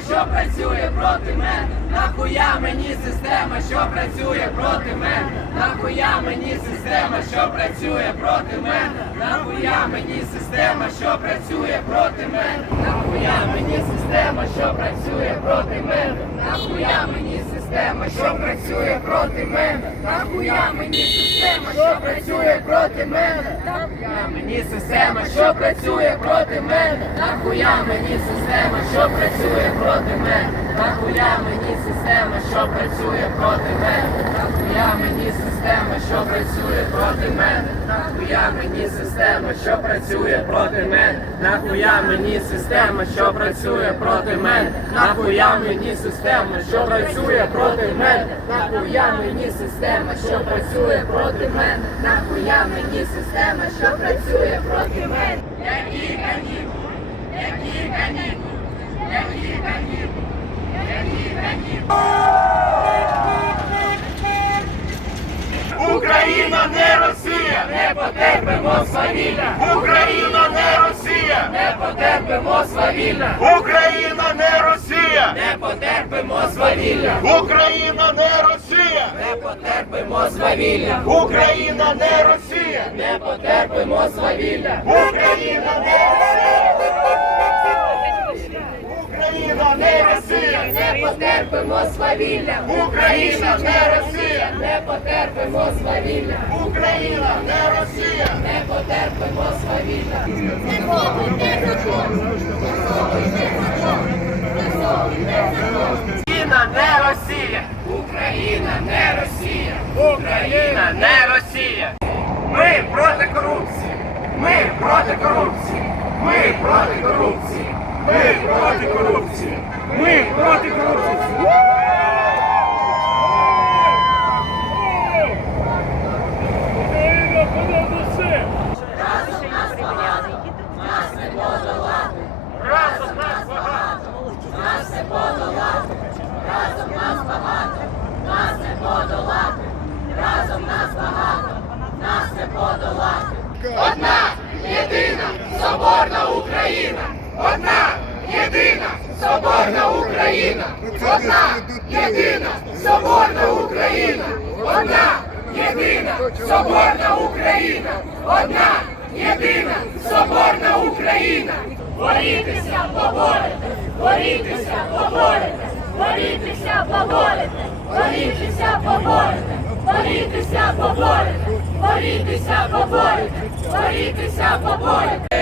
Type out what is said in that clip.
система, що працює проти мене. Нахуя мені система, що працює проти мене. Нахуя мені система, що працює проти мене. Нахуя мені система, що працює проти мене. Нахуя мені система, що працює проти мене. Нахуя мені система, що працює проти мене. Нахуя мені система, що працює проти мене. Нахуя мені система, що працює проти мене. Нахуя мені система, що працює проти мене. Нахуя мені система, що працює проти мене. Нахуя мені система, що працює проти мене. Нахуя мені система, що працює проти мене. Нахуя мені система, що працює проти мене. Нахуя мені система, що працює проти мене. Нахуя мені система, що працює проти мене. Нахуя мені система, що працює проти мене. Які канікули? Які канікули? Які канікули? Які канікули? Україна не Росія! Не потерпимо свавілля! Україна не Росія! Не потерпимо свавілля! Україна не Росія! Не потерпимо свавілля! Україна не Росія! Не потерпимо свавілля! Україна не Росія! Не потерпимо свавілля! Україна не Росія! Україна не Росія! Не потерпимо свавілля! Україна не Росія! Не потерпимо свавілля! Україна не Росія! Не потерпимо свавілля! Україна не Росія! Україна не Росія! Україна не Росія! Ми проти корупції! Ми проти корупції! Ми проти корупції! Ми проти корупції! Ми проти корупції! Разом нас багато! Нас не подолати! Разом нас багато! Нас не подолати! Разом нас багато! Нас не подолати! Одна єдина соборна Україна! Одна єдина соборна Україна! Одна єдина соборна Україна! Одна єдина соборна Україна! Одна єдина соборна Україна! Борітеся, поборете! Борітеся, поборете! Борітеся, поборете! Борітеся, поборете! Борітеся, поборете! Борітеся, поборете! Борітеся, поборете!